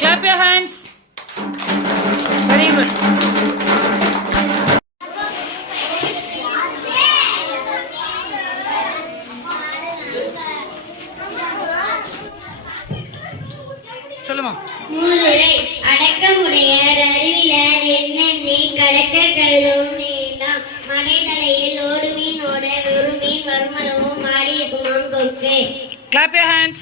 Clap your hands. Very good. சொல்லுமா. மூதுரை அடக்கமுடையார் அறிவிலார் என்னென்னை கடக்க கருதும் வேண்டாம் மடைதலையில் ஓடு மீன் ஓட ஒரு மீன் வருமளவும் மாறி இருக்குமாம் கொற்கை. Clap your hands.